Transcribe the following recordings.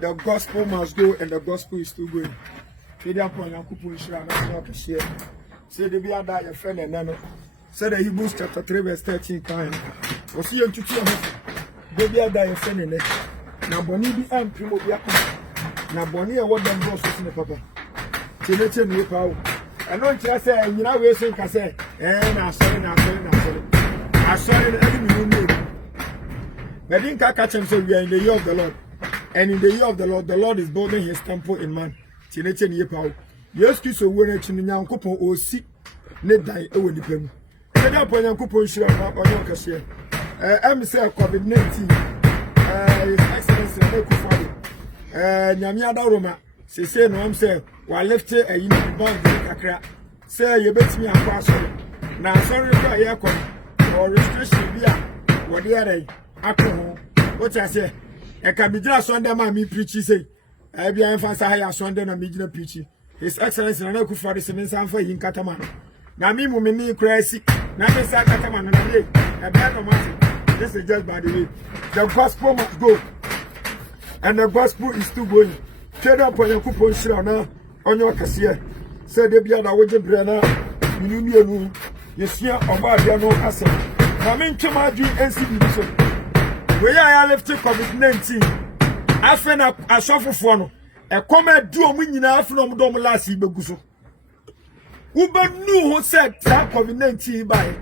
The gospel must go and the gospel is still going. Say the be that your friend and nano. Say the Hebrews chapter 3 verse 13 kind. Was you to tell me? Baby, I die your friend in it. Now Bonnie be and primo be now Bonnie, what them bosses in the papa. Till me power. I know what I say, you know, we think I say, and I saw it every minute. But didn't catch him so we are in the year of the Lord. And in the year of the Lord is building his temple in man. Tinechen ye power. Yes, kiss a winner to Yankopo or see, net die over the pen. Set up on Yankopo share or your cashier. I'm say COVID-19. His Excellency Mekufadi. Nyamia Roma. Say no, I'm say, while left a unit bond Kakra. Say you bet me a question. Now, sorry for aircon or restriction via what the other alcohol. What I say, I can be just under my me preachy say. I be an fancy higher Sunday and medium preachy. His Excellency Mekufadi Simmons and for in Cataman. Now, me, woman, crazy. Now, they say Cataman and a day. A bad matter. This is just by the way. The gospel must go. And the gospel is still going. Trade up on your coupon share now on your cashier. Say the Biana Wajan Brana, you yes, here about the no castle. I mean, to my dream NCB. Where I left COVID-19, I found a shuffle for no. A comment do a winning out from Dom last year. Who but knew who said that COVID-19 by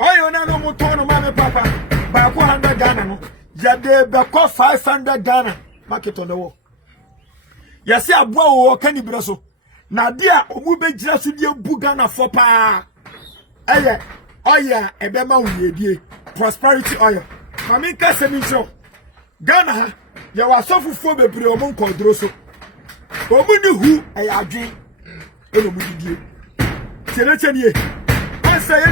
I don't know what to Mamma Papa by 400 Ghana. Yade Bako 500 Ghana. Market on the wall. Yes, I blow Kenny Brasso. Now, dear, Omube Jasudia Bugana for pa. Oh, yeah, a bema we prosperity oil. Mamika Semisho Ghana, you are so for the Briomon called Drosso. Omuni who I agree. Elomudi. Senatanie. I say,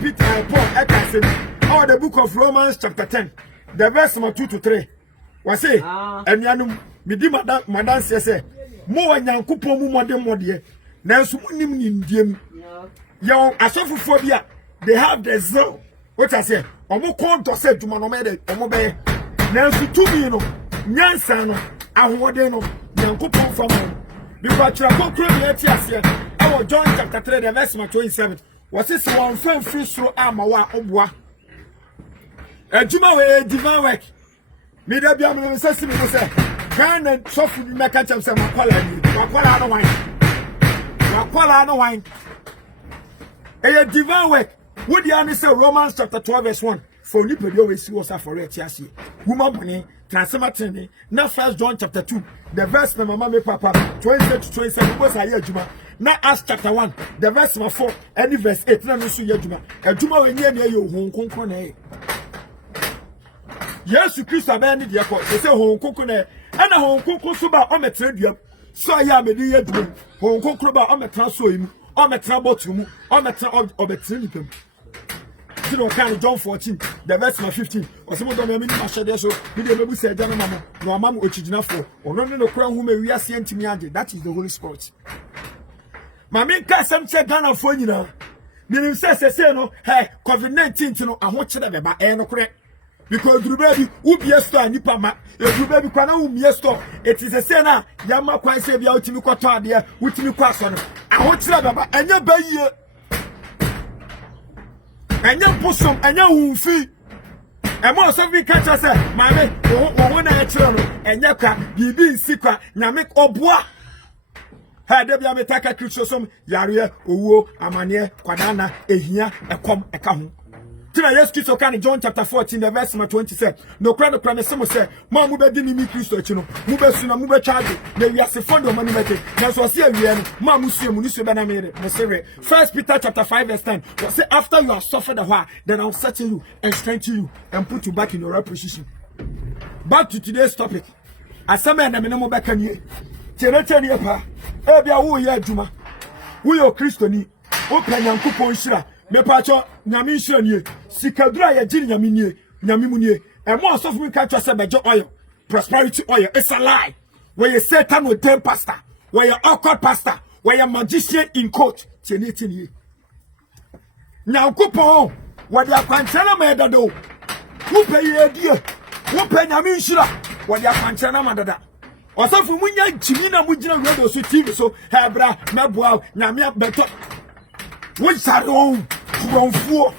Peter Paul Ekasen, or the book of Romans, chapter 10, the verse 2 to 3. Was say, and Yanum, Midi Madame says, more than Yankupo Mumade Modie, Nansu Indian. Young Asophobia, they have the zeal. What I say, Omo Conto said to Manomede, Omobe, Nansu Tumino, Nyansano, Awodeno, Yankupo from home. Because you are going to our John chapter 3, the verse 27. Was this one friend free through Amawa Obwa? A Juma way divine work. Me there be a man say, "Can and soft with me catch up some Makwala no wine. Makwala no wine." A divine work. Would the answer say Romans chapter 12 verse 1? For you could always see what's for it. Yes, woman money, transformation. Now, First John chapter 2, the verse number Mama Papa 26 to 27 was a year Juma. Now, Acts chapter 1, the verse number 4, and the verse 8. Now, you Juma. A Juma when you near you, Hong Kong. Yes, you Christ are banded your court. They say Hong Kong, and a Hong Kong Suba on a trade you. So I am a dear Juma. Hong Kong Club on a transfer, on a trouble to move, on a trouble of a trillium. John 14, the verse 15. Or some of them are so we never say, Janamama, no mamma, which is enough for, or no crown whom we are seeing to me. That is the Holy Spirit. Mammy Cassam said Ghana for you know. Meaning says, say no, hey, COVID-19 to know, I want you to have about no correct. Because you baby, who be a star, Nipama, if you baby can whom yes store, it is a sinner, Yama quite say, be out to me quite dear, with me cross on. I want you to have about and your baby. And you put some and you fee. And most of me catch us, mammy, when I tell and you can be secret, Namek or bois. Had there be a metaka crucial Yaria, Uwo, Amania, Quadana, Ehia, a com, a come. Tina yes, Kiss Okani, John chapter 14, the verse 27. No crowd of crime, some say, Mom, Mube didn't meet Christo, Mube Suna, Mube Charlie, maybe as a fund of money making. That's what here we are, Mamusi, Munisio Banamere, First Peter chapter 5, verse 10. But say, after you have suffered a while, then I'll settle you and strengthen you and put you back in your right position. Back to today's topic. As some men, I'm no back on you. Tenetania pa, Ebia, who ye Juma, who your Christoni, open young coupon shira. Me pacho nyame nhiranie sikadura ya giri nyame munie and more of me catch us bejo oil prosperity oil. It's a lie. Where you Satan with ten pastor, where you awkward pastor, where you magician in court. Tini now coupon what you can tell me that do who pay ye dear who pay nyame nhira what ya pancha na madada. Osafo munya jimi na mujina radio so TV so hebra meboa nyame beto. We saro kronfuo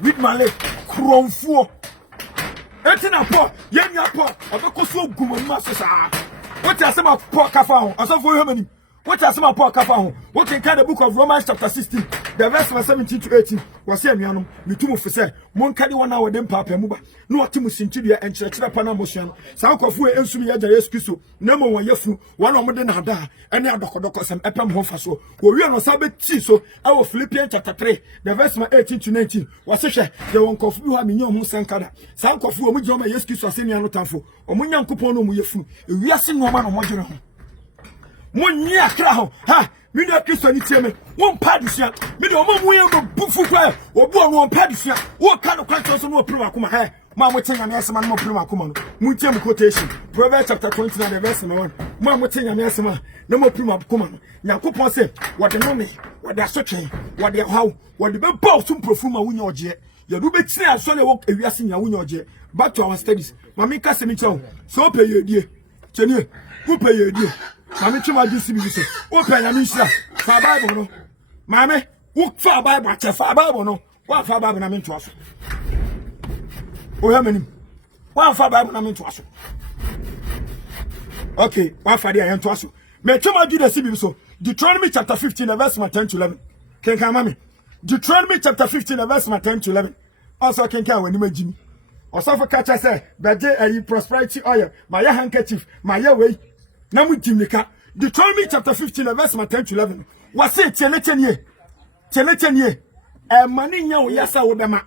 with my leg kronfuo. Etina po yenya po obekoso gumama so sa. What you say my poor kafa ho? Osafo how many? What you say my poor kafa ho? What can the book of Romans chapter 16 the verse 17 to 18 was say mianom mitumu fi say mon kade wona wo dem papa mu ba na otimu sintidua enkyerɛkyerɛ pa na mosuan sa nkɔfo ensumi ya gya Yesu Kristo na mo wɔyefu wɔna mo de na da ene adokodoko sem epam ho fa so wo wi no sa beti so awo Philippians chapter 3 the verse 18 to 19 was say the one nkɔfo bi ho amenye ho senkada sa nkɔfo wo mu gye o ma Yesu Kristo asemi anu tamfo o mo nyankopɔn no mo yefu ewi ase no ma no mo gyere ho mo nyi akra ho ha me no Kristo ni tie me won padusua me de omo mu ye no bufu kwa obu onu on padusua wo ka no kwanto so no oprim akoma he ma mo tenya me asema no oprim akoma no mu tie mu quotation Proverbs chapter 29 verse 1 ma mo tenya me asema no mo oprim akoma no Nyankopon se wode no me wode asotwe wode haw wode be bow so mprofu ma wunya oje ye do be tire aso le wo ewiase nya wunya oje back to our studies ma me ka se mi chew so pay ye die chenie ku pay ye die Mami chuma di sibi so. O penya mi hira. Fa Bible no. Mami, wo fa Bible ache fa Bible no. Wa fa Bible na me nto aso. O he manim. Wa fa Bible na me nto aso. Okay, wa fa dia nto aso. Me chuma di the sibi so. Deuteronomy chapter 15 verse 10 to 11. Ken kan mami. Deuteronomy chapter 15 verse 10 to 11. Also ken kan wani magimi. Osafo kacha say, "Beje ayi prosperity oil, my handkerchief, my way." Namu timika. Deuteronomy chapter 15 verse 10 to 11. Was it tenetenie? Tenetenie. E mani nya wo yasa wo bema.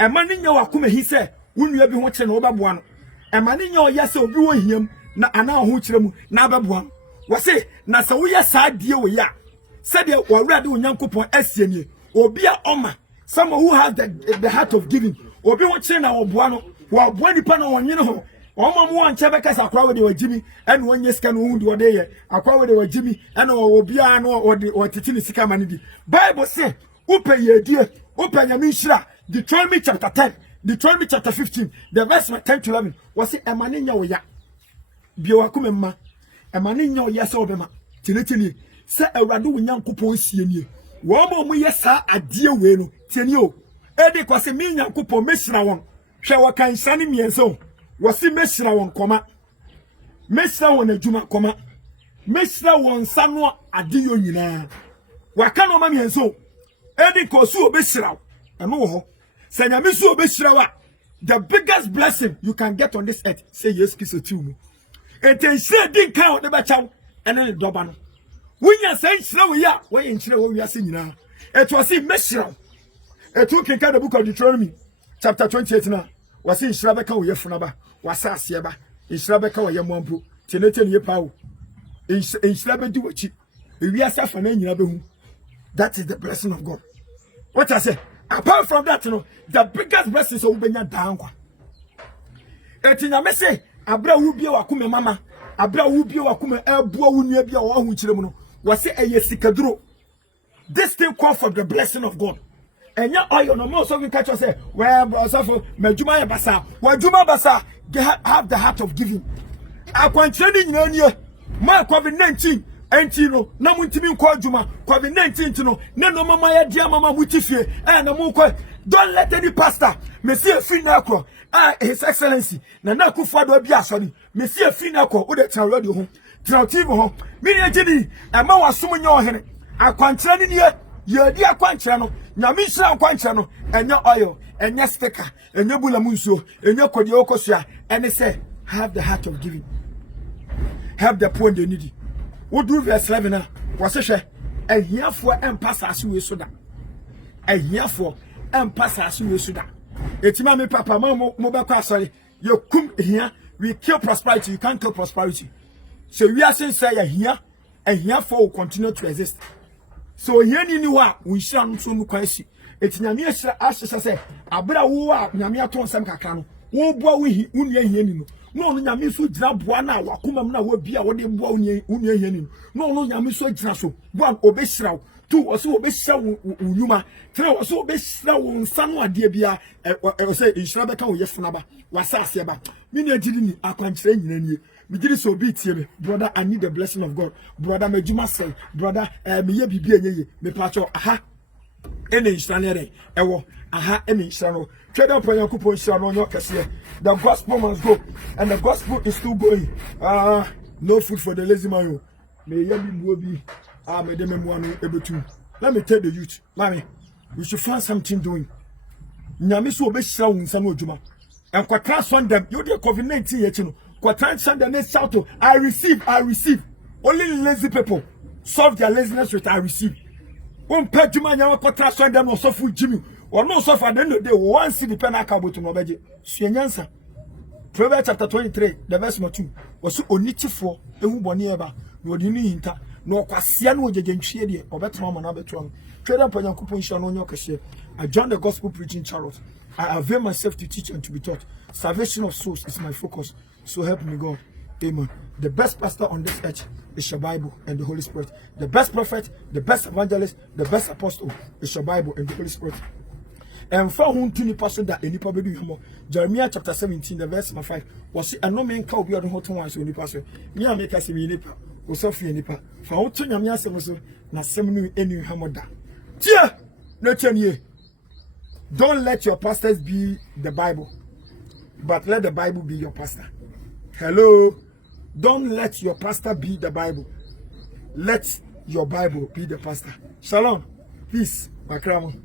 E mani nya wo akoma hi se wonu abi ho kire no obeboa no. E mani nya wo yasa obi wo hiam na ana ho kire mu na abeboa no. Was it na sa wo yasa die wo ya. Said the already Nyankopon asienie. Obi a oma. Someone who has the heart of giving. Obi wo kire na oboa no. Wo oboa nipa na wonye ho. Oma mu anche bekasa akwa we de wagimi ene wonye sika no hundu ode ye akwa we de wagimi ene obi a no otiti ni sika mani di Bible say upe ye die upe nya mi hira Deuteronomy chapter 10 Deuteronomy chapter 15 the verse 10 to 11 was say emane nya wo ya bi wakuma mma emane nya wo ya se obema tinetini se awrade wo Nyankopon sie nie wo ma mu ye sa ade we no tieni o edi kwase mi Nyankopon mehira won hwe wakan sane mienso wasi meshira won koma meshira won adwuma koma meshira won sano ade yo nyina waka no ma mienso edi kosu obeshira eno ho sanya misu obeshira wa the biggest blessing you can get on this earth say yes kiso tiumu etenshire din kan o de ba chaw ene doba no wunya say shira wo ya wo yenchire wo wiase nyina eto wasi meshira eto kenka the book of Deuteronomy chapter 28 na wasi shira beka wo yefuna ba wasa asieba inshira beka wo yemompo tenete ne yepawo inshira be di wachi ewiasa fa na nyina behu. That is the blessing of God. What I say apart from that, the biggest blessing is obenya dankwa etinya me say abra wu bia wakume mama abra wu bia wakume ebuo wu nua bia wo hu kirem no wase eyesikaduro. This thing call for the blessing of God. Enya oil no more so we catch us say well brother for majuma basa wajuma basa have the heart of giving. Akwantre ni nyina nie ma COVID-19 enti no na muntimi nkọ adwuma COVID-19 no ne no mama ya dia mama mutifie na mu nkọ. Don't let any pastor Monsieur Finako His Excellency na Akufo-Addo bi asori Monsieur Finako wo de tran radio ho tran TV ho mi ne gini e ma wasom nya ohene akwankyere ni ye di akwankyere no nyame hira akwankyere no enya oil enya sticker enya bulamu nsuo enya kodi okosua ene say have the heart of giving, help the poor and the needy. Wo do verse 11 na wase hwe ehiafo empasase we so da ehiafo empasase we so da etima me papa ma mo be kwa sorry you kum ehia we kill prosperity, you can't kill prosperity. So we are saying say ehiafo will continue to exist. So here ni wa we share no so mu kwasi etinyame ehira ahye say abra wo a nyame aton sam kakra no wo boa wo hi unu ehia ni no no nyame so gira boa na wakoma mu na wo bia wo de boa unu ehia ni no nyame so gira so boa obehira 2 also be share unuma 3 also be share unsanu ade bia say inshira beka wo yefuna ba wasase ba me na agiri ni akwankyere nyina nie me giri so be tie me brother. I need the blessing of God brother. Me juma say brother me ye bibi enye me pacho aha ene inshira ne ewo aha ene inshira no trade up on Yankopon inshira no kese. The gospel must go and the gospel is still going. No food for the lazy man. Me ye bi bi me dem muanu ebetu. Let me tell the youth, mommy, we should find something doing. Nyame so obehira wonsa no adwuma. Enkwatra son them, you dey COVID-19 yet no. Kwatra son them shout to, I receive. Only lazy people solve their laziness with I receive. One pay dwuma nyame kwatra son them no suffer Jimmy. Or no suffer then they one see the pen akabo to no beje. Suenyansa. Proverbs chapter 23, the verse 2. Was onichifo ehu boni eba. No di ni hinta. No kwasia no jejentwie de obetra ma na beto. Trade up on Yankopon Insha no nyokese. I joined the gospel preaching chariot. I avail myself to teach and to be taught. Salvation of souls is my focus. So help me God. Amen. The best pastor on this earth is your Bible and the Holy Spirit. The best prophet, the best evangelist, the best apostle is your Bible and the Holy Spirit. And for whom to person that any probably more. Jeremiah chapter 17, the verse 5. Was it a no man can be on the hot ones when you pass it? Me make us in nipa. Or Sophia nipa. For all to Yamia Samoso, na seminu any hamoda. Tia! No 10 year. Don't let your pastors be the Bible, but let the Bible be your pastor. Hello? Don't let your pastor be the Bible. Let your Bible be the pastor. Shalom. Peace. Makramo.